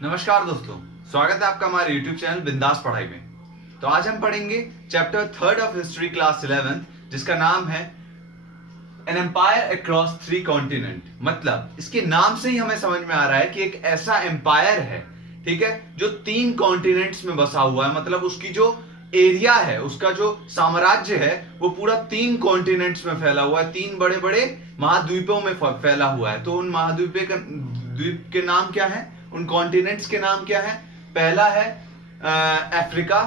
नमस्कार दोस्तों, स्वागत है आपका हमारे YouTube चैनल बिंदास पढ़ाई में। तो आज हम पढ़ेंगे चैप्टर 3 ऑफ हिस्ट्री क्लास 11 जिसका नाम है एन एम्पायर अक्रॉस 3 कॉन्टिनेंट। मतलब इसके नाम से ही हमें समझ में आ रहा है कि एक ऐसा एम्पायर है, ठीक है, जो 3 कॉन्टिनेंट्स में बसा हुआ है। मतलब उसकी जो एरिया है, उसका जो साम्राज्य है वो पूरा 3 कॉन्टिनेंट्स में फैला हुआ है, 3 बड़े बड़े महाद्वीपों में फैला हुआ है। तो उन द्वीप के नाम क्या है, उन कॉन्टिनेंट्स के नाम क्या है? पहला है अफ्रीका,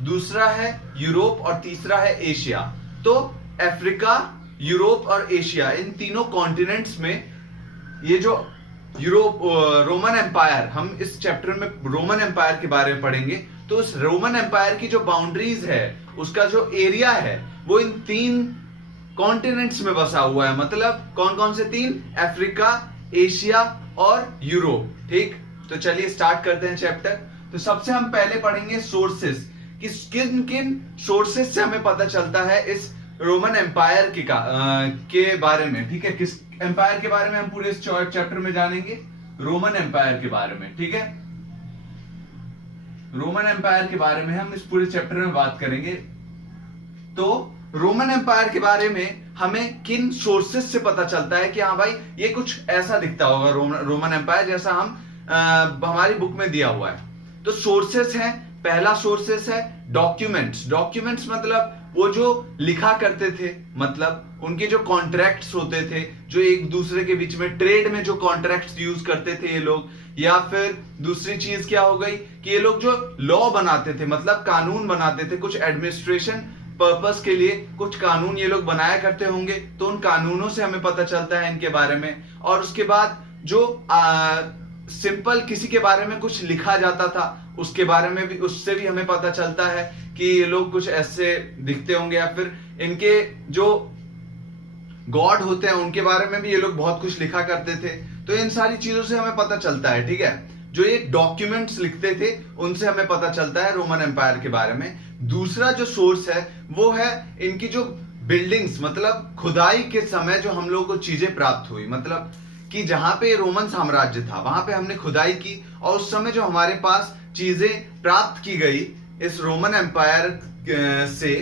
दूसरा है यूरोप और तीसरा है एशिया। तो अफ्रीका, यूरोप और एशिया, इन तीनों कॉन्टिनेंट्स में ये जो रोमन एम्पायर, हम इस चैप्टर में रोमन एम्पायर के बारे में पढ़ेंगे। तो उस रोमन एम्पायर की जो बाउंड्रीज है, उसका जो एरिया है, वो इन 3 कॉन्टिनेंट्स में बसा हुआ है। मतलब कौन कौन से 3? अफ्रीका, एशिया और यूरोप। ठीक, तो चलिए स्टार्ट करते हैं चैप्टर। तो सबसे हम पहले पढ़ेंगे सोर्सेस, कि किन किन सोर्सेस से हमें पता चलता है इस रोमन एम्पायर के बारे में। ठीक है, किस एम्पायर के बारे में हम पूरे इस चैप्टर में जानेंगे? रोमन एम्पायर के बारे में। ठीक है, रोमन एम्पायर के बारे में हम इस पूरे चैप्टर में बात करेंगे। तो रोमन एम्पायर के बारे में हमें किन सोर्सेस से पता चलता है कि हाँ भाई ये कुछ ऐसा दिखता होगा रोमन एम्पायर, जैसा हम हमारी बुक में दिया हुआ है। तो सोर्सेस हैं, पहला सोर्सेस है डॉक्यूमेंट्स। डॉक्यूमेंट्स मतलब वो जो लिखा करते थे, मतलब उनके जो कॉन्ट्रैक्ट्स होते थे, जो एक दूसरे के बीच में ट्रेड में जो कॉन्ट्रैक्ट्स यूज करते थे ये लोग। या फिर दूसरी चीज क्या हो गई कि ये लोग जो लॉ बनाते थे, मतलब कानून बनाते थे, कुछ एडमिनिस्ट्रेशन पर्पस के लिए कुछ कानून ये लोग बनाया करते होंगे। तो उन कानूनों से हमें पता चलता है इनके बारे में। और उसके बाद जो सिंपल किसी के बारे में कुछ लिखा जाता था, उसके बारे में भी, उससे भी हमें पता चलता है कि ये लोग कुछ ऐसे दिखते होंगे। या फिर इनके जो गॉड होते हैं उनके बारे में भी ये लोग बहुत कुछ लिखा करते थे। तो इन सारी चीजों से हमें पता चलता है। ठीक है, जो ये डॉक्यूमेंट्स लिखते थे उनसे हमें पता चलता है रोमन एम्पायर के बारे में। दूसरा जो सोर्स है वो है इनकी जो बिल्डिंग्स, मतलब खुदाई के समय जो हम लोगों को चीजें प्राप्त हुई। मतलब कि जहां पे रोमन साम्राज्य था वहां पे हमने खुदाई की और उस समय जो हमारे पास चीजें प्राप्त की गई इस रोमन एम्पायर से,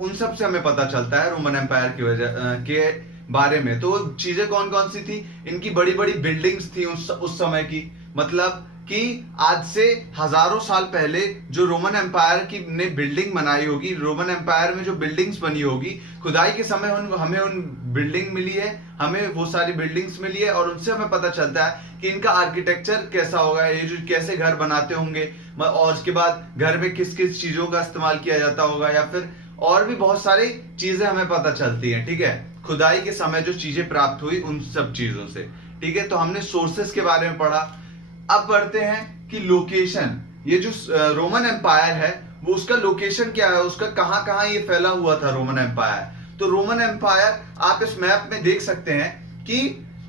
उन सब से हमें पता चलता है रोमन एम्पायर की वजह के बारे में। तो चीजें कौन कौन सी थी? इनकी बड़ी बड़ी बिल्डिंग्स थी उस समय की। मतलब कि आज से हजारों साल पहले जो रोमन एम्पायर की ने बिल्डिंग बनाई होगी, रोमन एम्पायर में जो बिल्डिंग्स बनी होगी, खुदाई के समय हमें उन बिल्डिंग मिली है, हमें वो सारी बिल्डिंग्स मिली है। और उनसे हमें पता चलता है कि इनका आर्किटेक्चर कैसा होगा, ये जो कैसे घर बनाते होंगे, और उसके बाद घर में किस किस चीजों का इस्तेमाल किया जाता होगा, या फिर और भी बहुत सारी चीजें हमें पता चलती है। ठीक है, खुदाई के समय जो चीजें प्राप्त हुई उन सब चीजों से। ठीक है, तो हमने सोर्सेस के बारे में पढ़ा। अब बढ़ते हैं कि लोकेशन, ये जो रोमन एम्पायर है वो उसका लोकेशन क्या है, उसका कहां कहां ये फैला हुआ था रोमन एम्पायर। तो रोमन एम्पायर आप इस मैप में देख सकते हैं कि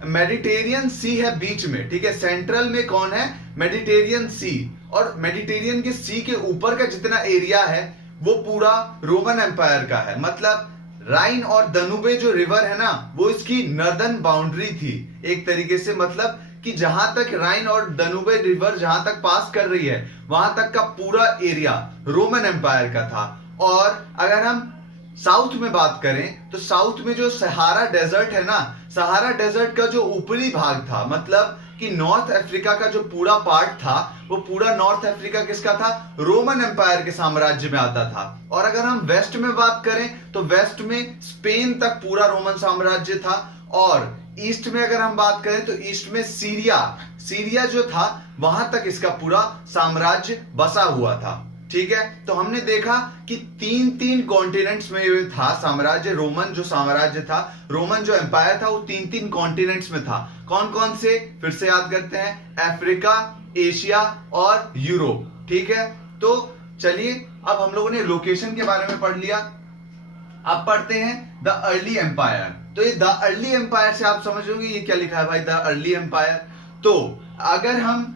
मेडिटेरियन सी है बीच में। ठीक है, सेंट्रल में कौन है? मेडिटेरियन सी। और मेडिटेरियन के सी के ऊपर का जितना एरिया है वो पूरा रोमन एम्पायर का है। मतलब राइन और दनुबे जो रिवर है ना, वो इसकी नॉर्दर्न बाउंड्री थी एक तरीके से। मतलब कि जहां तक राइन और दनुबे रिवर जहां तक पास कर रही है वहां तक का पूरा एरिया रोमन एम्पायर का था। और अगर हम साउथ में बात करें तो साउथ में जो सहारा डेजर्ट है ना, सहारा डेजर्ट का जो ऊपरी भाग था, मतलब कि नॉर्थ अफ्रीका का जो पूरा पार्ट था, वो पूरा नॉर्थ अफ्रीका किसका था? रोमन एम्पायर के साम्राज्य में आता था। और अगर हम वेस्ट में बात करें तो वेस्ट में स्पेन तक पूरा रोमन साम्राज्य था। और ईस्ट में अगर हम बात करें तो ईस्ट में सीरिया जो था वहां तक इसका पूरा साम्राज्य बसा हुआ था। ठीक है, तो हमने देखा कि 3 कॉन्टिनेंट्स में था साम्राज्य। रोमन जो साम्राज्य था, रोमन जो एम्पायर था, वो 3 कॉन्टिनेंट्स में था। कौन कौन से? फिर से याद करते हैं, अफ्रीका, एशिया और यूरोप। ठीक है, तो चलिए अब हम लोगों ने लोकेशन के बारे में पढ़ लिया। अब पढ़ते हैं द अर्ली एम्पायर। तो ये द अर्ली एम्पायर से आप समझ लोगे ये क्या लिखा है भाई, द अर्ली एम्पायर। तो अगर हम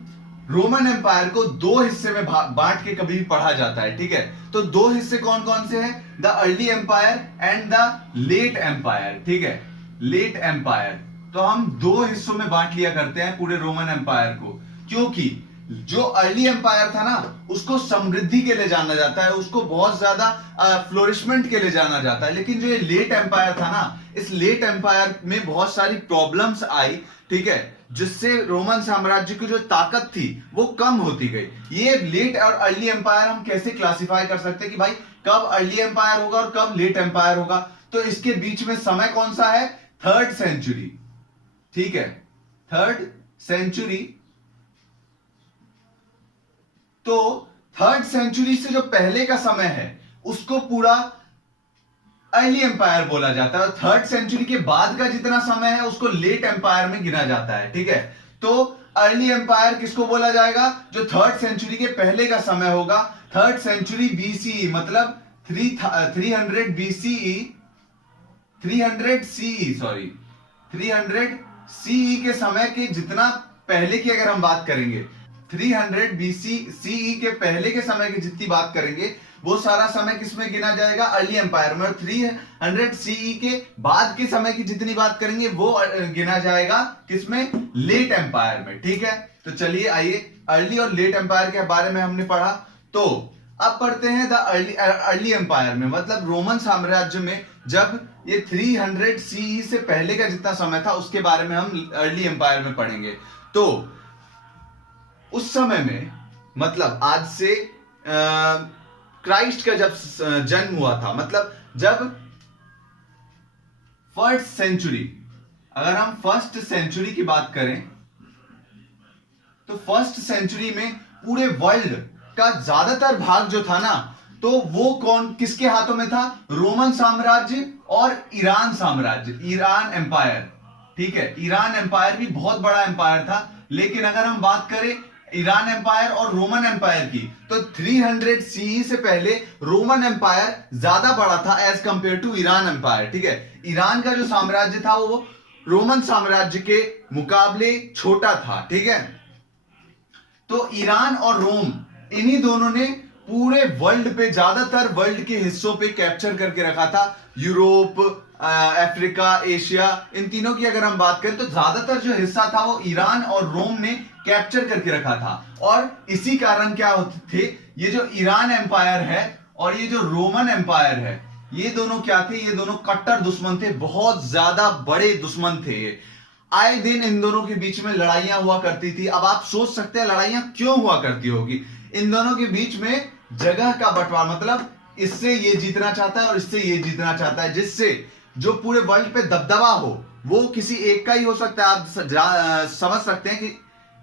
रोमन एम्पायर को 2 हिस्से में बांट के कभी भी पढ़ा जाता है, ठीक है, तो 2 हिस्से कौन कौन से हैं? The early empire and the late empire. ठीक है, लेट एम्पायर। तो हम 2 हिस्सों में बांट लिया करते हैं पूरे रोमन एम्पायर को, क्योंकि जो अर्ली एम्पायर था ना उसको समृद्धि के लिए जाना जाता है, उसको बहुत ज्यादा फ्लोरिशमेंट के लिए जाना जाता है। लेकिन जो ये लेट एम्पायर था ना, इस लेट एम्पायर में बहुत सारी प्रॉब्लम्स आई, ठीक है, जिससे रोमन साम्राज्य की जो ताकत थी वो कम होती गई। ये लेट और अर्ली एम्पायर हम कैसे क्लासिफाई कर सकते हैं कि भाई कब अर्ली एम्पायर होगा और कब लेट एम्पायर होगा? तो इसके बीच में समय कौन सा है? थर्ड सेंचुरी, ठीक है, थर्ड सेंचुरी। तो थर्ड सेंचुरी से जो पहले का समय है उसको पूरा अर्ली एम्पायर बोला जाता है, और थर्ड सेंचुरी के बाद का जितना समय है उसको लेट एम्पायर में गिना जाता है, ठीक है। तो अर्ली एम्पायर किसको बोला जाएगा? जो थर्ड सेंचुरी के पहले का समय होगा। थर्ड सेंचुरी बीसीई मतलब 300 बीसीई, 300 सीई, सॉरी 300 सीई के समय के जितना पहले की अगर हम बात करेंगे, 300 बीसी सीई के पहले के समय की जितनी बात करेंगे वो सारा समय किसमें गिना जाएगा? अर्ली एम्पायर में। और 300 सीई के बाद के समय की जितनी बात करेंगे वो गिना जाएगा किसमें? लेट एम्पायर में, ठीक है। तो चलिए आइए, अर्ली और लेट एम्पायर के बारे में हमने पढ़ा। तो अब पढ़ते हैं द अर्ली एम्पायर में, मतलब रोमन साम्राज्य में जब ये 300 सीई से पहले का जितना समय था उसके बारे में हम अर्ली एम्पायर में पढ़ेंगे। तो उस समय में मतलब आज से क्राइस्ट का जब जन्म हुआ था, मतलब जब फर्स्ट सेंचुरी, अगर हम फर्स्ट सेंचुरी की बात करें तो फर्स्ट सेंचुरी में पूरे वर्ल्ड का ज्यादातर भाग जो था ना, तो वो कौन किसके हाथों में था? रोमन साम्राज्य और ईरान साम्राज्य, ईरान एम्पायर, ठीक है। ईरान एम्पायर भी बहुत बड़ा एम्पायर था, लेकिन अगर हम बात करें ईरान एम्पायर और रोमन एम्पायर की, तो 300 सीई से पहले रोमन एम्पायर ज्यादा बड़ा था as compare to Iran empire, ठीक है। ईरान का जो साम्राज्य था वो रोमन साम्राज्य के मुकाबले छोटा था, ठीक है। तो ईरान और रोम इन्हीं दोनों ने पूरे वर्ल्ड पे, ज्यादातर वर्ल्ड के हिस्सों पे कैप्चर करके रखा था। यूरोप, अफ्रीका, एशिया, इन तीनों की अगर हम बात करें तो ज्यादातर जो हिस्सा था वो ईरान और रोम ने कैप्चर करके रखा था। और इसी कारण क्या होते थे, ये जो ईरान एम्पायर है और ये जो रोमन एम्पायर है, ये दोनों क्या थे? ये दोनों कट्टर दुश्मन थे, बहुत ज्यादा बड़े दुश्मन थे ये। आए दिन इन दोनों के बीच में लड़ाइयां हुआ करती थी। अब आप सोच सकते हैं लड़ाइयां क्यों हुआ करती होगी। इन दोनों के बीच में जगह का बंटवारा, मतलब इससे ये जीतना चाहता है और इससे ये जीतना चाहता है, जिससे जो पूरे वर्ल्ड पे दबदबा हो वो किसी एक का ही हो सकता है। आप समझ सकते हैं कि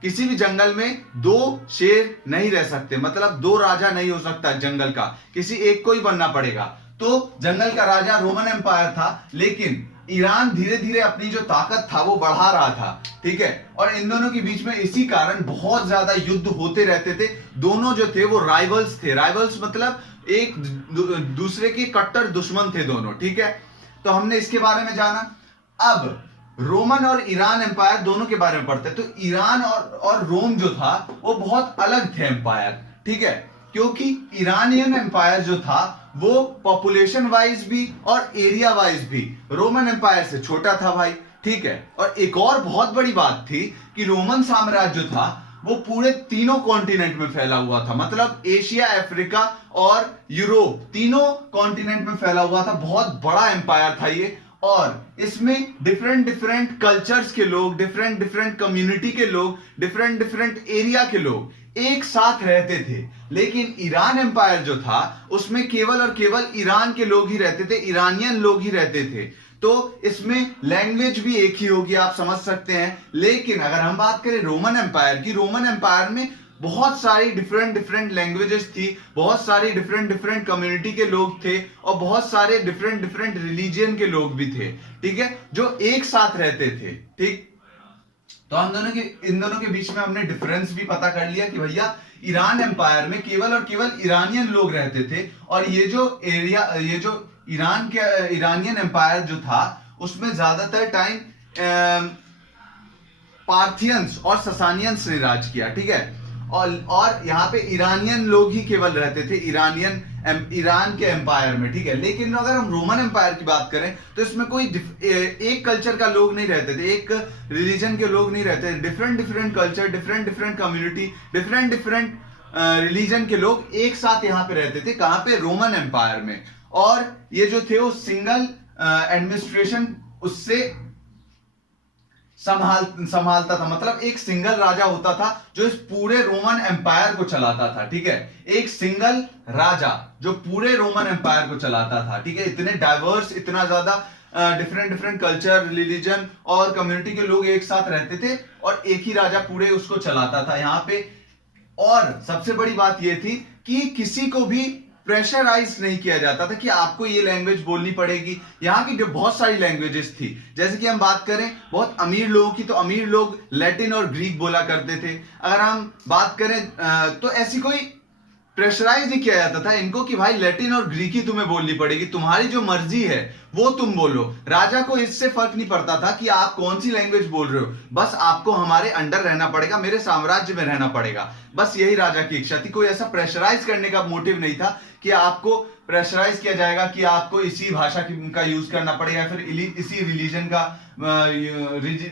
किसी भी जंगल में दो शेर नहीं रह सकते, मतलब दो राजा नहीं हो सकता जंगल का, किसी एक को ही बनना पड़ेगा। तो जंगल का राजा रोमन एम्पायर था, लेकिन ईरान धीरे धीरे अपनी जो ताकत था वो बढ़ा रहा था, ठीक है। और इन दोनों के बीच में इसी कारण बहुत ज्यादा युद्ध होते रहते थे। दोनों जो थे वो राइवल्स थे, राइवल्स मतलब एक दूसरे के कट्टर दुश्मन थे दोनों, ठीक है। तो हमने इसके बारे में जाना। अब रोमन और ईरान एम्पायर दोनों के बारे में पढ़ते हैं। तो ईरान और रोम जो था वो बहुत अलग थे एम्पायर, ठीक है, क्योंकि ईरानियन एम्पायर जो था वो पॉपुलेशन वाइज भी और एरिया वाइज भी रोमन एम्पायर से छोटा था भाई, ठीक है। और एक और बहुत बड़ी बात थी कि रोमन साम्राज्य जो था वो पूरे तीनों कॉन्टिनेंट में फैला हुआ था, मतलब एशिया, अफ्रीका और यूरोप, तीनों कॉन्टिनेंट में फैला हुआ था। बहुत बड़ा एम्पायर था ये, और इसमें डिफरेंट डिफरेंट कल्चर्स के लोग, डिफरेंट डिफरेंट कम्युनिटी के लोग, डिफरेंट डिफरेंट एरिया के लोग एक साथ रहते थे। लेकिन ईरान एम्पायर जो था उसमें केवल और केवल ईरान के लोग ही रहते थे, ईरानियन लोग ही रहते थे। तो इसमें लैंग्वेज भी एक ही होगी, आप समझ सकते हैं। लेकिन अगर हम बात करें रोमन एम्पायर की, रोमन एम्पायर में बहुत सारी डिफरेंट डिफरेंट लैंग्वेजेस थी, बहुत सारी डिफरेंट डिफरेंट कम्युनिटी के लोग थे, और बहुत सारे डिफरेंट डिफरेंट रिलीजियन के लोग भी थे, ठीक है, जो एक साथ रहते थे, ठीक। तो हम इन दोनों के बीच में हमने डिफरेंस भी पता कर लिया कि भैया ईरान एम्पायर में केवल और केवल ईरानियन लोग रहते थे, और ये जो ईरान के ईरानियन एम्पायर जो था उसमें ज्यादातर टाइम पार्थियंस और ससानियंस ने राज किया, ठीक है। और यहाँ पे ईरानियन लोग ही केवल रहते थे, ईरानियन ईरान के एम्पायर में, ठीक है। लेकिन अगर हम रोमन एम्पायर की बात करें तो इसमें कोई एक कल्चर का लोग नहीं रहते थे, एक रिलीजन के लोग नहीं रहते थे। Different different culture, different different community, different different religion के लोग एक साथ यहाँ पे रहते थे। कहाँ पे? रोमन एम्पायर में। और ये जो थे वो सिंगल एडमिनिस्ट्रेशन उससे संभालता था, मतलब एक सिंगल राजा होता था जो इस पूरे रोमन एम्पायर को चलाता था, ठीक है। एक सिंगल राजा जो पूरे रोमन एम्पायर को चलाता था, ठीक है। इतने डाइवर्स, इतना ज्यादा डिफरेंट डिफरेंट कल्चर, रिलीजन और कम्युनिटी के लोग एक साथ रहते थे और एक ही राजा पूरे उसको चलाता था यहाँ पे। और सबसे बड़ी बात यह थी कि किसी को भी प्रेशराइज नहीं किया जाता था कि आपको ये लैंग्वेज बोलनी पड़ेगी। यहाँ की जो बहुत सारी लैंग्वेजेस थी, जैसे कि हम बात करें बहुत अमीर लोगों की, तो अमीर लोग लैटिन और ग्रीक बोला करते थे। अगर हम बात करें तो ऐसी कोई प्रेशराइज नहीं किया जाता था इनको कि भाई लैटिन और ग्रीक ही तुम्हें बोलनी पड़ेगी, तुम्हारी जो मर्जी है वो तुम बोलो। राजा को इससे फर्क नहीं पड़ता था कि आप कौन सी लैंग्वेज बोल रहे हो, बस आपको हमारे अंडर रहना पड़ेगा, मेरे साम्राज्य में रहना पड़ेगा, बस यही राजा की इच्छा थी। कोई ऐसा प्रेशराइज करने का मोटिव नहीं था कि आपको प्रेशराइज किया जाएगा कि आपको इसी भाषा का यूज करना पड़ेगा या फिर इसी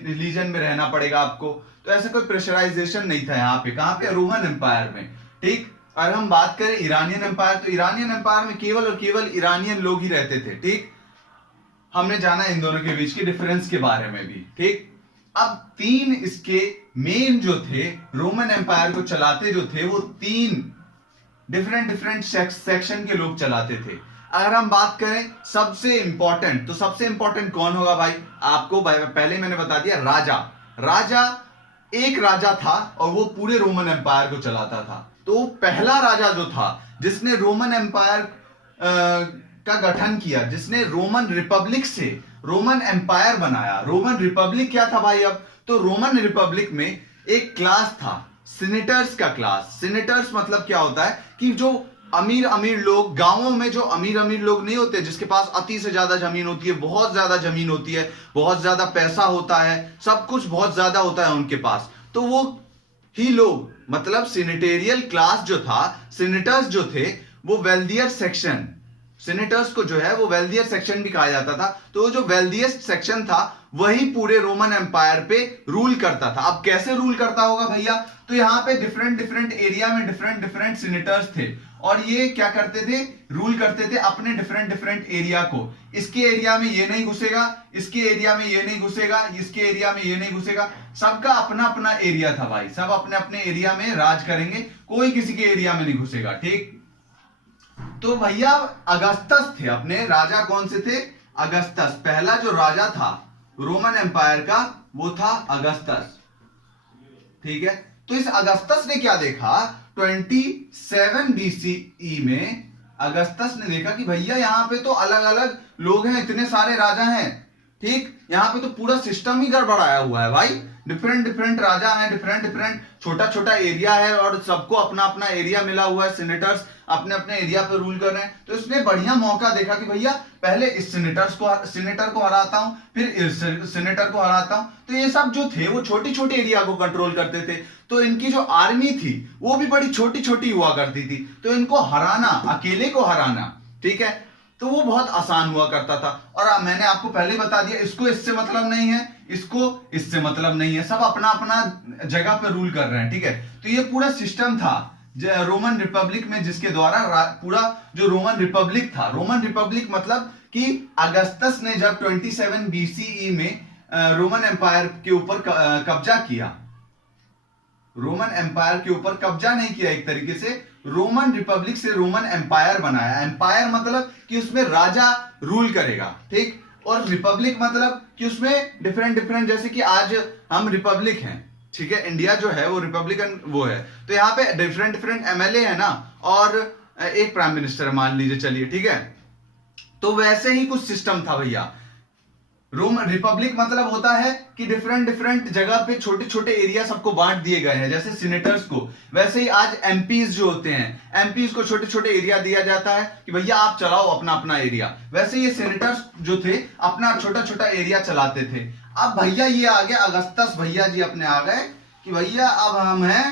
रिलीजन में रहना पड़ेगा आपको। तो ऐसा कोई प्रेशराइजेशन नहीं था यहाँ पे। कहाँ पे? रोमन एम्पायर में, ठीक। अगर हम बात करें ईरानियन एम्पायर, तो ईरानियन एम्पायर में केवल और केवल ईरानियन लोग ही रहते थे, ठीक। हमने जाना इन दोनों के बीच के डिफरेंस के बारे में भी, ठीक। अब तीन इसके मेन जो थे, रोमन एम्पायर को चलाते जो थे, वो तीन डिफरेंट डिफरेंट सेक्शन के लोग चलाते थे। अगर हम बात करें सबसे इंपॉर्टेंट, तो सबसे इंपॉर्टेंट कौन होगा भाई? आपको पहले मैंने बता दिया, राजा। राजा एक राजा था और वो पूरे रोमन एम्पायर को चलाता था। तो पहला राजा जो था जिसने रोमन एम्पायर का गठन किया, जिसने रोमन रिपब्लिक से रोमन एम्पायर बनाया। रोमन रिपब्लिक क्या था भाई? अब तो रोमन रिपब्लिक में एक क्लास था, सीनेटर्स का क्लास। सीनेटर्स मतलब क्या होता है कि जो अमीर अमीर लोग, गांवों में जो अमीर अमीर लोग नहीं होते, जिसके पास अति से ज्यादा जमीन होती है, बहुत ज्यादा जमीन होती है, बहुत ज्यादा पैसा होता है, सब कुछ बहुत ज्यादा होता है उनके पास, तो वो ही लोग, मतलब सीनेटेरियल क्लास जो था, सीनेटर्स जो थे, वो वेल्दियर सेक्शन, सीनेटर्स को जो है वो वेल्दियर सेक्शन भी कहा जाता था। तो जो वेल्दियस्ट सेक्शन था वही पूरे रोमन एम्पायर पे रूल करता था। अब कैसे रूल करता होगा भैया? तो यहाँ पे डिफरेंट डिफरेंट एरिया में डिफरेंट डिफरेंट सीनेटर्स थे और ये क्या करते थे? रूल करते थे अपने डिफरेंट डिफरेंट एरिया को। इसके एरिया में ये नहीं घुसेगा, इसके एरिया में ये नहीं घुसेगा, इसके एरिया में ये नहीं घुसेगा। सबका अपना अपना एरिया था भाई, सब अपने अपने एरिया में राज करेंगे, कोई किसी के एरिया में नहीं घुसेगा, ठीक। तो भैया अगस्तस थे अपने राजा। कौन से थे? अगस्तस। पहला जो राजा था रोमन एम्पायर का वो था अगस्तस, ठीक है। तो इस अगस्तस ने क्या देखा? 27 BCE में अगस्तस ने देखा कि भैया यहाँ पे तो अलग अलग लोग हैं, इतने सारे राजा हैं, ठीक। यहाँ पे तो पूरा सिस्टम ही गड़बड़ाया हुआ है भाई। डिफरेंट डिफरेंट राजा हैं, डिफरेंट डिफरेंट छोटा छोटा एरिया है और सबको अपना अपना एरिया मिला हुआ है। सीनेटर्स अपने अपने एरिया पे रूल कर रहे हैं। तो इसने बढ़िया मौका देखा कि भैया पहले इस सीनेटर को हराता हूं, फिर इस सीनेटर को हराता हूं। तो ये सब जो थे वो छोटी छोटी एरिया को कंट्रोल करते थे, तो इनकी जो आर्मी थी वो भी बड़ी छोटी छोटी हुआ करती थी। तो इनको हराना, अकेले को हराना, ठीक है, तो वो बहुत आसान हुआ करता था। और मैंने आपको पहले बता दिया, इसको इससे मतलब नहीं है, इसको इससे मतलब नहीं है, सब अपना अपना जगह पर रूल कर रहे हैं, ठीक है। तो ये पूरा सिस्टम था रोमन रिपब्लिक में, जिसके द्वारा पूरा जो रोमन रिपब्लिक था, रोमन रिपब्लिक मतलब कि अगस्तस ने जब 27 BCE में रोमन एम्पायर के ऊपर कब्जा किया, रोमन एम्पायर के ऊपर कब्जा नहीं किया, एक तरीके से रोमन रिपब्लिक से रोमन एम्पायर बनाया। एम्पायर मतलब कि उसमें राजा रूल करेगा, ठीक। और रिपब्लिक मतलब कि उसमें डिफरेंट डिफरेंट, जैसे कि आज हम रिपब्लिक हैं, ठीक है, इंडिया जो है वो रिपब्लिकन वो है, तो यहाँ पे डिफरेंट डिफरेंट MLA है ना, और एक प्राइम मिनिस्टर मान लीजिए, चलिए ठीक है। तो वैसे ही कुछ सिस्टम था भैया। रोमन रिपब्लिक मतलब होता है कि डिफरेंट डिफरेंट जगह पे छोटे छोटे एरिया सबको बांट दिए गए हैं, जैसे सीनेटर्स को। वैसे ही आज MPs जो होते हैं, MPs को छोटे छोटे एरिया दिया जाता है कि भैया आप चलाओ अपना अपना एरिया। वैसे ये सीनेटर्स जो थे अपना छोटा छोटा एरिया चलाते थे। अब भैया ये आ गया अगस्तस भैया जी अपने आ गए कि भैया अब हम हैं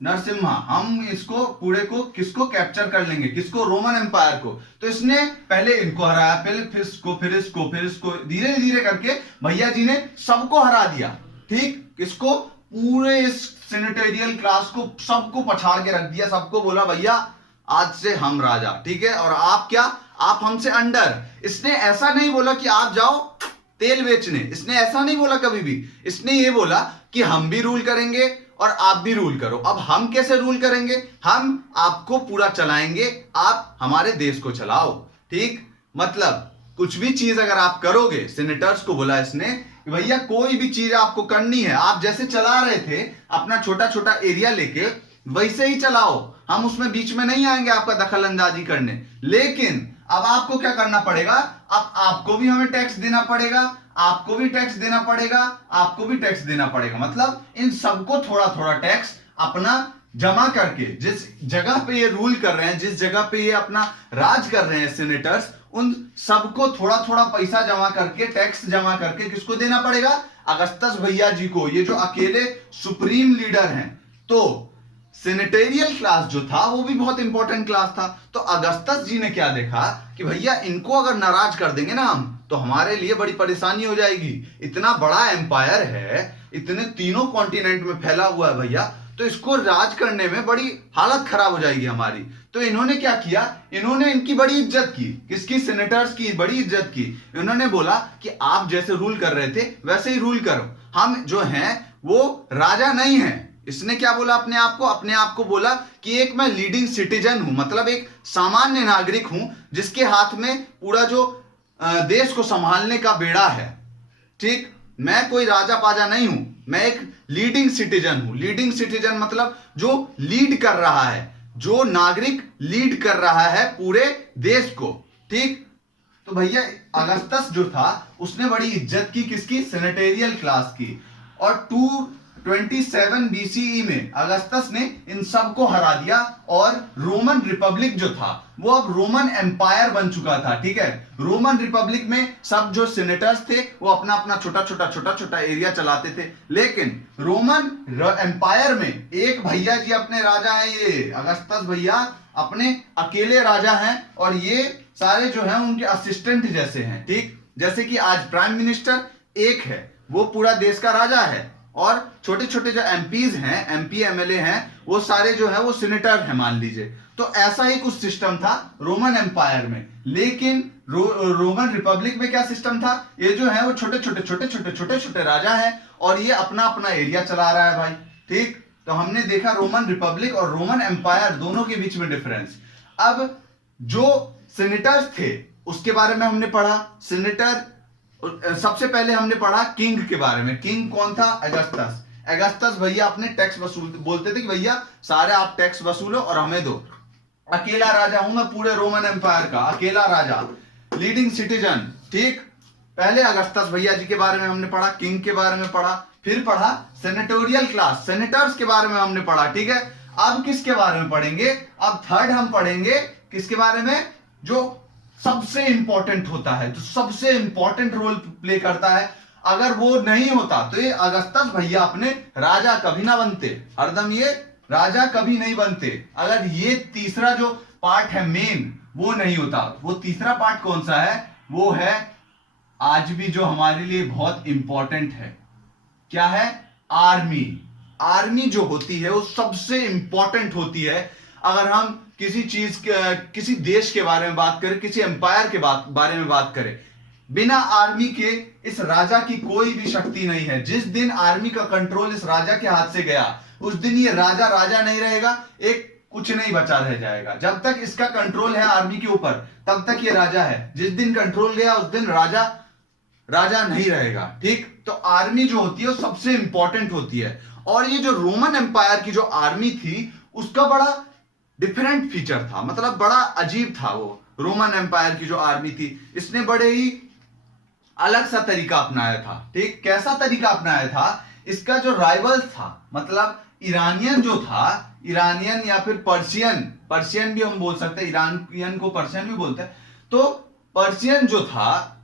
नरसिम्हा, हम इसको पूरे को किसको कैप्चर कर लेंगे, किसको, रोमन एम्पायर को। तो इसने पहले इनको हराया, पहले फिर इसको, फिर इसको, फिर इसको, धीरे धीरे करके भैया जी ने सबको हरा दिया। ठीक, किसको, पूरे इस सेनेटोरियल क्लास को सबको पछाड़ के रख दिया, सबको बोला भैया आज से हम राजा, ठीक है, और आप क्या, आप हमसे अंडर। इसने ऐसा नहीं बोला कि आप जाओ तेल बेचने, इसने ऐसा नहीं बोला कभी भी। इसने ये बोला कि हम भी रूल करेंगे और आप भी रूल करो। अब हम कैसे रूल करेंगे, हम आपको पूरा चलाएंगे, आप हमारे देश को चलाओ। ठीक, मतलब कुछ भी चीज अगर आप करोगे, सेनेटर्स को बोला इसने कि भैया कोई भी चीज आपको करनी है, आप जैसे चला रहे थे अपना छोटा छोटा एरिया लेके, वैसे ही चलाओ, हम उसमें बीच में नहीं आएंगे आपका दखल अंदाजी करने। लेकिन अब आपको क्या करना पड़ेगा, अब आपको भी हमें टैक्स देना पड़ेगा, आपको भी टैक्स देना पड़ेगा, आपको भी टैक्स देना पड़ेगा। मतलब इन सबको थोड़ा थोड़ा टैक्स अपना जमा करके, जिस जगह पे ये रूल कर रहे हैं, जिस जगह पे ये अपना राज कर रहे हैं सेनेटर्स, उन सबको थोड़ा थोड़ा पैसा जमा करके, टैक्स जमा करके किसको देना पड़ेगा, अगस्टस भैया जी को, ये जो अकेले सुप्रीम लीडर हैं। तो सेनेटेरियल क्लास जो था वो भी बहुत इंपॉर्टेंट क्लास था। तो अगस्टस जी ने क्या देखा कि भैया इनको अगर नाराज कर देंगे ना हम, तो हमारे लिए बड़ी परेशानी हो जाएगी। इतना बड़ा एम्पायर है, इतने तीनों कॉन्टिनेंट में फैला हुआ है भैया, तो इसको राज करने में बड़ी हालत खराब हो जाएगी हमारी। तो इन्होंने क्या किया, इन्होंने इनकी बड़ी इज्जत की, किसकी, सेनेटर्स की बड़ी इज्जत की। इन्होंने बोला कि आप जैसे रूल कर रहे थे वैसे ही रूल करो, हम जो हैं वो राजा नहीं है। इसने क्या बोला अपने आप को बोला कि एक मैं लीडिंग सिटीजन हूं, मतलब एक सामान्य नागरिक हूं जिसके हाथ में पूरा जो देश को संभालने का बेड़ा है। ठीक, मैं कोई राजा पाजा नहीं हूं, मैं एक लीडिंग सिटीजन हूं। लीडिंग सिटीजन मतलब जो लीड कर रहा है, जो नागरिक लीड कर रहा है पूरे देश को। ठीक, तो भैया अगस्टस जो था उसने बड़ी इज्जत की, किसकी, सेनेटेरियल क्लास की। और 227 BCE में अगस्टस ने इन सबको हरा दिया और रोमन रिपब्लिक जो था वो अब रोमन एम्पायर बन चुका था। ठीक है, रोमन रिपब्लिक में सब जो सेनेटर्स थे वो अपना अपना छोटा छोटा एरिया चलाते थे, लेकिन रोमन एम्पायर में एक भैया जी अपने राजा हैं, ये अगस्टस भैया अपने अकेले राजा हैं, और ये सारे जो हैं उनके असिस्टेंट जैसे हैं। ठीक, जैसे कि आज प्राइम मिनिस्टर एक है, वो पूरा देश का राजा है, और छोटे छोटे जो एमपीज हैं, एमपी एमएलए हैं, वो सारे जो है वो सीनेटर हैं मान लीजिए। तो ऐसा ही कुछ सिस्टम था रोमन एम्पायर में। लेकिन रोमन रिपब्लिक में क्या सिस्टम था, ये जो है वो छोटे छोटे राजा है और ये अपना अपना एरिया चला रहा है भाई। ठीक, तो हमने देखा रोमन रिपब्लिक और रोमन एम्पायर दोनों के बीच में डिफरेंस। अब जो सेनेटर्स थे उसके बारे में हमने पढ़ा। सेनेटर, सबसे पहले हमने पढ़ा किंग के बारे में। किंग कौन था, अगस्टस। अगस्टस भैया अपने टैक्स वसूल बोलते थे कि भैया सारे आप टैक्स वसूलो और हमें दो। अकेला राजा हूं मैं पूरे रोमन एम्पायर का, अकेला राजा, लीडिंग सिटीजन। ठीक, पहले अगस्टस भैया जी के बारे में हमने पढ़ा, किंग के बारे में पढ़ा, फिर पढ़ा सेनेटोरियल क्लास, सेनेटर्स के बारे में हमने पढ़ा। ठीक है, अब किसके बारे में पढ़ेंगे, अब थर्ड हम पढ़ेंगे किसके बारे में, जो सबसे इंपॉर्टेंट होता है, जो सबसे इंपॉर्टेंट रोल प्ले करता है। अगर वो नहीं होता तो ये अगस्टस भैया अपने राजा कभी ना बनते, हरदम ये राजा कभी नहीं बनते, अगर ये तीसरा जो पार्ट है मेन वो नहीं होता। वो तीसरा पार्ट कौन सा है, वो है आज भी जो हमारे लिए बहुत इंपॉर्टेंट है, क्या है, आर्मी। आर्मी जो होती है वो सबसे इंपॉर्टेंट होती है। अगर हम किसी चीज किसी देश के बारे में बात करें, किसी एम्पायर के बारे में बात करें, बिना आर्मी के इस राजा की कोई भी शक्ति नहीं है। जिस दिन आर्मी का कंट्रोल इस राजा के हाथ से गया उस दिन ये राजा राजा नहीं रहेगा, एक कुछ नहीं बचा रह जाएगा। जब तक इसका कंट्रोल है आर्मी के ऊपर तब तक ये राजा है, जिस दिन कंट्रोल गया उस दिन राजा राजा नहीं रहेगा। ठीक, तो आर्मी जो होती है वो सबसे इंपॉर्टेंट होती है। और ये जो रोमन एम्पायर की जो आर्मी थी उसका बड़ा डिफरेंट फीचर था, मतलब बड़ा अजीब था। वो रोमन एम्पायर की जो आर्मी थी इसने बड़े ही अलग सा तरीका अपनाया था। ठीक, कैसा तरीका अपनाया था, इसका जो राइवल था, मतलब ईरानियन जो था, ईरानियन या फिर पर्शियन, पर्शियन भी हम बोल सकते हैं, ईरानियन को पर्शियन भी बोलते हैं। तो पर्शियन जो था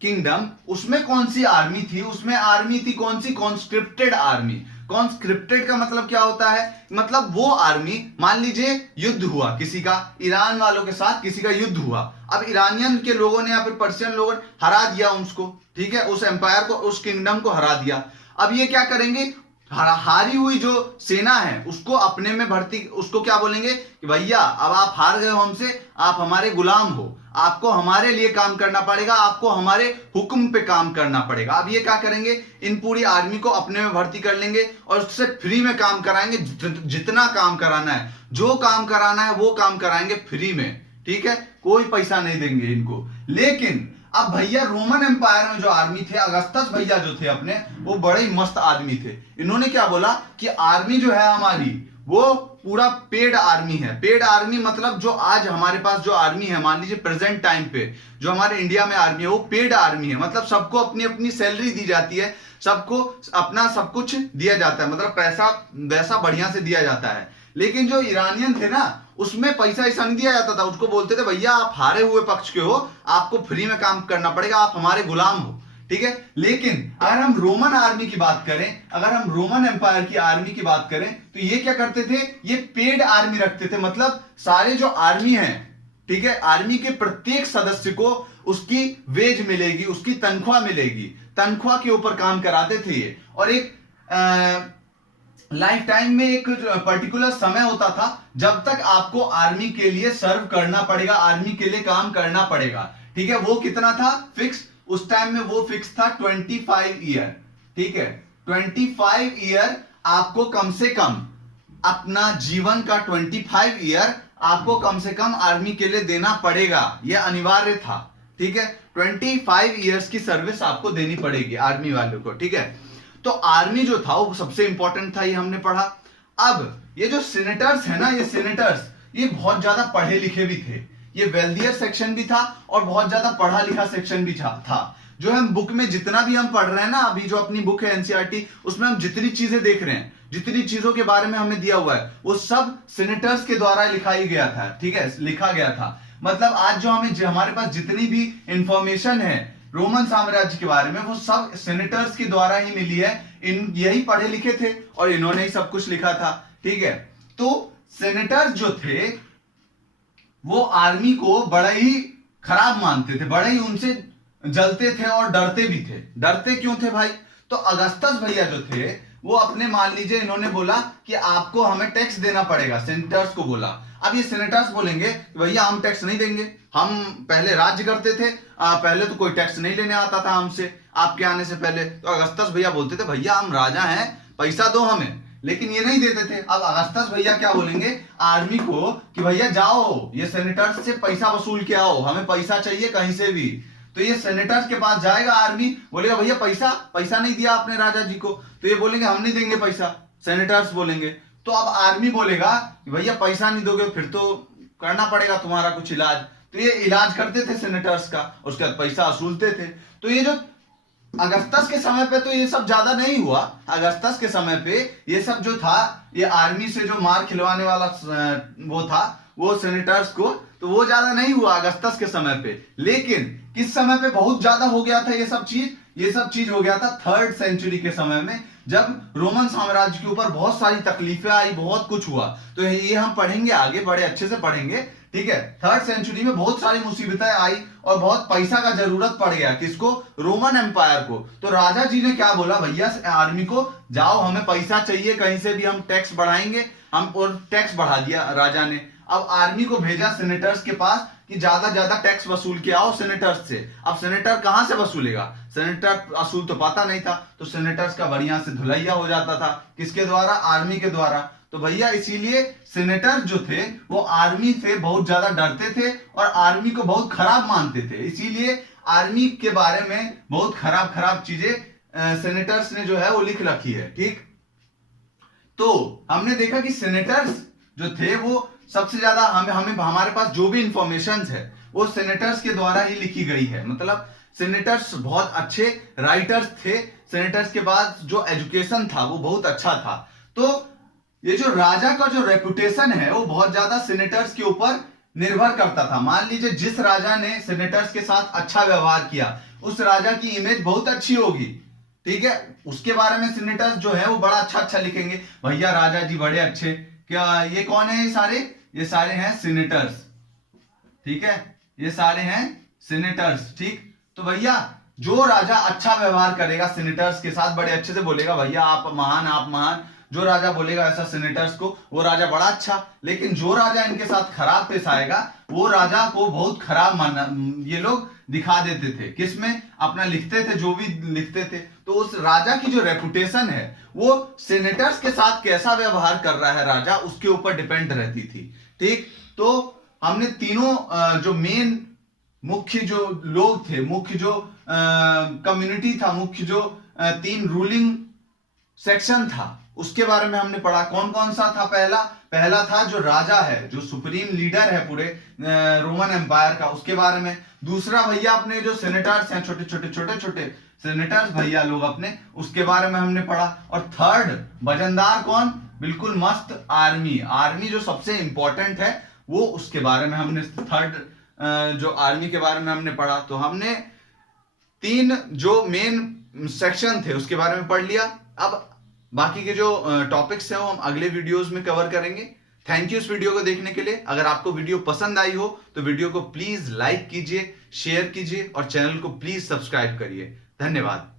किंगडम, उसमें कौन सी आर्मी थी, उसमें आर्मी थी कौन सी, कॉन्स्क्रिप्टेड आर्मी। कॉन्स्क्रिप्टेड का मतलब क्या होता है, मतलब वो आर्मी, मान लीजिए युद्ध हुआ किसी का, ईरान वालों के साथ किसी का युद्ध हुआ, अब ईरानियन के लोगों ने या फिर पर्शियन लोगों ने हरा दिया उसको, ठीक है, उस एम्पायर को, उस किंगडम को हरा दिया। अब ये क्या करेंगे, हारी हुई जो सेना है उसको अपने में भर्ती, उसको क्या बोलेंगे कि भैया अब आप हार गए हो हमसे, आप हमारे गुलाम हो, आपको हमारे लिए काम करना पड़ेगा, आपको हमारे हुक्म पे काम करना पड़ेगा। अब ये क्या करेंगे, इन पूरी आर्मी को अपने में भर्ती कर लेंगे और उससे फ्री में काम कराएंगे, जितना काम कराना है, जो काम कराना है वो काम कराएंगे फ्री में, ठीक है, कोई पैसा नहीं देंगे इनको। लेकिन अब भैया रोमन एम्पायर में जो आर्मी थे, अगस्तस भैया जो थे अपने, वो बड़े ही मस्त आदमी थे। इन्होंने क्या बोला कि आर्मी जो है हमारी वो पूरा पेड आर्मी है। पेड आर्मी मतलब जो आज हमारे पास जो आर्मी है, मान लीजिए प्रेजेंट टाइम पे जो हमारे इंडिया में आर्मी है वो पेड आर्मी है, मतलब सबको अपनी अपनी सैलरी दी जाती है, सबको अपना सब कुछ दिया जाता है, मतलब पैसा वैसा बढ़िया से दिया जाता है। लेकिन जो ईरानियन थे ना, उसमें पैसा ऐसा नहीं दिया जाता था, उसको बोलते थे भैया आप हारे हुए पक्ष के हो, आपको फ्री में काम करना पड़ेगा, आप हमारे गुलाम हो, ठीक है। लेकिन अगर हम रोमन आर्मी की बात करें, अगर हम रोमन एम्पायर की आर्मी की बात करें, तो ये क्या करते थे, ये पेड आर्मी रखते थे, मतलब सारे जो आर्मी है, ठीक है, आर्मी के प्रत्येक सदस्य को उसकी वेज मिलेगी, उसकी तनख्वाह मिलेगी, तनख्वाह के ऊपर काम कराते थे ये। और एक लाइफ टाइम में एक पर्टिकुलर समय होता था जब तक आपको आर्मी के लिए सर्व करना पड़ेगा, आर्मी के लिए काम करना पड़ेगा, ठीक है। वो कितना था, फिक्स, उस टाइम में वो फिक्स था 25 ईयर, ठीक है, 25 ईयर आपको कम से कम अपना जीवन का 25 ईयर आपको कम से कम आर्मी के लिए देना पड़ेगा, यह अनिवार्य था, ठीक है। 25 ईयर्स की सर्विस आपको देनी पड़ेगी आर्मी वालों को, ठीक है। तो आर्मी जो था वो सबसे इंपॉर्टेंट था, ये हमने पढ़ा। अब ये जो सीनेटर्स है ना, ये सीनेटर्स ये बहुत ज्यादा पढ़े लिखे भी थे, ये वेल्दियर सेक्शन भी था और बहुत ज्यादा पढ़ा लिखा सेक्शन भी था। जो हम बुक में जितना भी हम पढ़ रहे हैं ना, अभी जो अपनी बुक है एनसीईआरटी, उसमें हम जितनी चीजें देख रहे हैं, जितनी चीजों के बारे में हमें दिया हुआ है, वो सब सीनेटर्स के द्वारा लिखाई गया था, ठीक है, लिखा गया था। मतलब आज जो हमारे पास जितनी भी इंफॉर्मेशन है रोमन साम्राज्य के बारे में, वो सब सेनेटर्स के द्वारा ही मिली है। यही पढ़े लिखे थे और इन्होंने ही सब कुछ लिखा था, ठीक है। तो सेनेटर्स जो थे वो आर्मी को बड़ा ही खराब मानते थे, बड़े ही उनसे जलते थे और डरते भी थे। डरते क्यों थे भाई, तो अगस्तस भैया जो थे वो अपने, मान लीजिए इन्होंने बोला कि आपको हमें टैक्स देना पड़ेगा, सेनेटर्स को बोला। अब ये सेनेटर्स बोलेंगे भैया हम टैक्स नहीं देंगे, हम पहले राज्य करते थे, पहले तो कोई टैक्स नहीं लेने आता था हमसे आपके आने से पहले। तो अगस्तस भैया बोलते थे भैया हम राजा हैं, पैसा दो हमें, लेकिन ये नहीं देते थे। अब अगस्तस भैया क्या बोलेंगे आर्मी को कि भैया जाओ ये सेनेटर्स से पैसा वसूल के आओ, हमें पैसा चाहिए कहीं से भी। तो ये सेनेटर्स के पास जाएगा आर्मी, बोलेगा भैया पैसा नहीं दिया आपने राजा जी को, तो ये बोलेंगे हम नहीं देंगे पैसा, सेनेटर्स बोलेंगे। तो अब आर्मी बोलेगा कि भैया पैसा नहीं दोगे फिर तो करना पड़ेगा तुम्हारा कुछ इलाज। तो ये इलाज करते थे सेनेटर्स का, उसके बाद पैसा वसूलते थे। तो ये जो अगस्तस के समय पे तो ये सब ज्यादा नहीं हुआ, अगस्तस के समय पे ये सब जो था, ये आर्मी से जो मार खिलवाने वाला वो था, वो सेनेटर्स को, तो वो ज्यादा नहीं हुआ अगस्तस के समय पे। लेकिन किस समय पे बहुत ज्यादा हो गया था ये सब चीज हो गया था 3rd सेंचुरी के समय में, जब रोमन साम्राज्य के ऊपर बहुत सारी तकलीफें आई, बहुत कुछ हुआ। तो ये हम पढ़ेंगे आगे, बड़े अच्छे से पढ़ेंगे, ठीक है। 3rd सेंचुरी में बहुत सारी मुसीबतें आई और बहुत पैसा का जरूरत पड़ गया, किसको, रोमन एम्पायर को। तो राजा जी ने क्या बोला, भैया आर्मी को जाओ हमें पैसा चाहिए कहीं से भी, हम टैक्स बढ़ाएंगे, हम, और टैक्स बढ़ा दिया राजा ने। अब आर्मी को भेजा सेनेटर्स के पास कि ज्यादा टैक्स वसूल के आओ सेनेटर्स से। अब सेनेटर कहां से वसूलेगा, सेनेटर असूल तो पाता नहीं था, तो सेनेटर्स का बढ़िया से धुलैया हो जाता था, किसके द्वारा, आर्मी के द्वारा। तो भैया इसीलिए सेनेटर जो थे वो आर्मी से बहुत ज्यादा डरते थे और आर्मी को बहुत खराब मानते थे, इसीलिए आर्मी के बारे में बहुत खराब चीजें सेनेटर्स ने जो है वो लिख रखी है, ठीक। तो हमने देखा कि सेनेटर्स जो थे वो सबसे ज्यादा हमारे पास जो भी इंफॉर्मेशन है वो सेनेटर्स के द्वारा ही लिखी गई है। मतलब सेनेटर्स बहुत अच्छे राइटर्स थे, सेनेटर्स के बाद जो एजुकेशन था वो बहुत अच्छा था। तो ये जो राजा का जो रेपुटेशन है वो बहुत ज्यादा सेनेटर्स के ऊपर निर्भर करता था। मान लीजिए जिस राजा ने सेनेटर्स के साथ अच्छा व्यवहार किया, उस राजा की इमेज बहुत अच्छी होगी, ठीक है। उसके बारे में सीनेटर्स जो है वो बड़ा अच्छा अच्छा लिखेंगे, भैया राजा जी बड़े अच्छे। क्या ये कौन है? ये सारे हैं सीनेटर्स, ठीक है, ये सारे हैं सीनेटर्स। ठीक, तो भैया जो राजा अच्छा व्यवहार करेगा सीनेटर्स के साथ, बड़े अच्छे से बोलेगा भैया आप महान आप महान, जो राजा बोलेगा ऐसा सीनेटर्स को, वो राजा बड़ा अच्छा। लेकिन जो राजा इनके साथ खराब पेश आएगा वो राजा को बहुत खराब माना, ये लोग दिखा देते थे। किसमें? अपना लिखते थे, जो भी लिखते थे। तो उस राजा की जो रेपुटेशन है वो सीनेटर्स के साथ कैसा व्यवहार कर रहा है राजा, उसके ऊपर डिपेंड रहती थी। ठीक, तो हमने तीनों जो मेन मुख्य जो लोग थे, मुख्य जो कम्युनिटी था, मुख्य जो 3 रूलिंग सेक्शन था, उसके बारे में हमने पढ़ा। कौन कौन सा था? पहला था जो राजा है, जो सुप्रीम लीडर है पूरे रोमन एम्पायर का, उसके बारे में। दूसरा भैया अपने जो सेनेटर्स हैं, छोटे छोटे सेनेटर्स भैया लोग अपने, उसके बारे में हमने पढ़ा। और थर्ड वजनदार कौन? बिल्कुल मस्त आर्मी जो सबसे इंपॉर्टेंट है वो, उसके बारे में हमने थर्ड जो आर्मी के बारे में हमने पढ़ा। तो हमने 3 जो मेन सेक्शन थे उसके बारे में पढ़ लिया। अब बाकी के जो टॉपिक्स हैं वो हम अगले वीडियोस में कवर करेंगे। थैंक यू इस वीडियो को देखने के लिए। अगर आपको वीडियो पसंद आई हो तो वीडियो को प्लीज लाइक कीजिए, शेयर कीजिए और चैनल को प्लीज सब्सक्राइब करिए। धन्यवाद।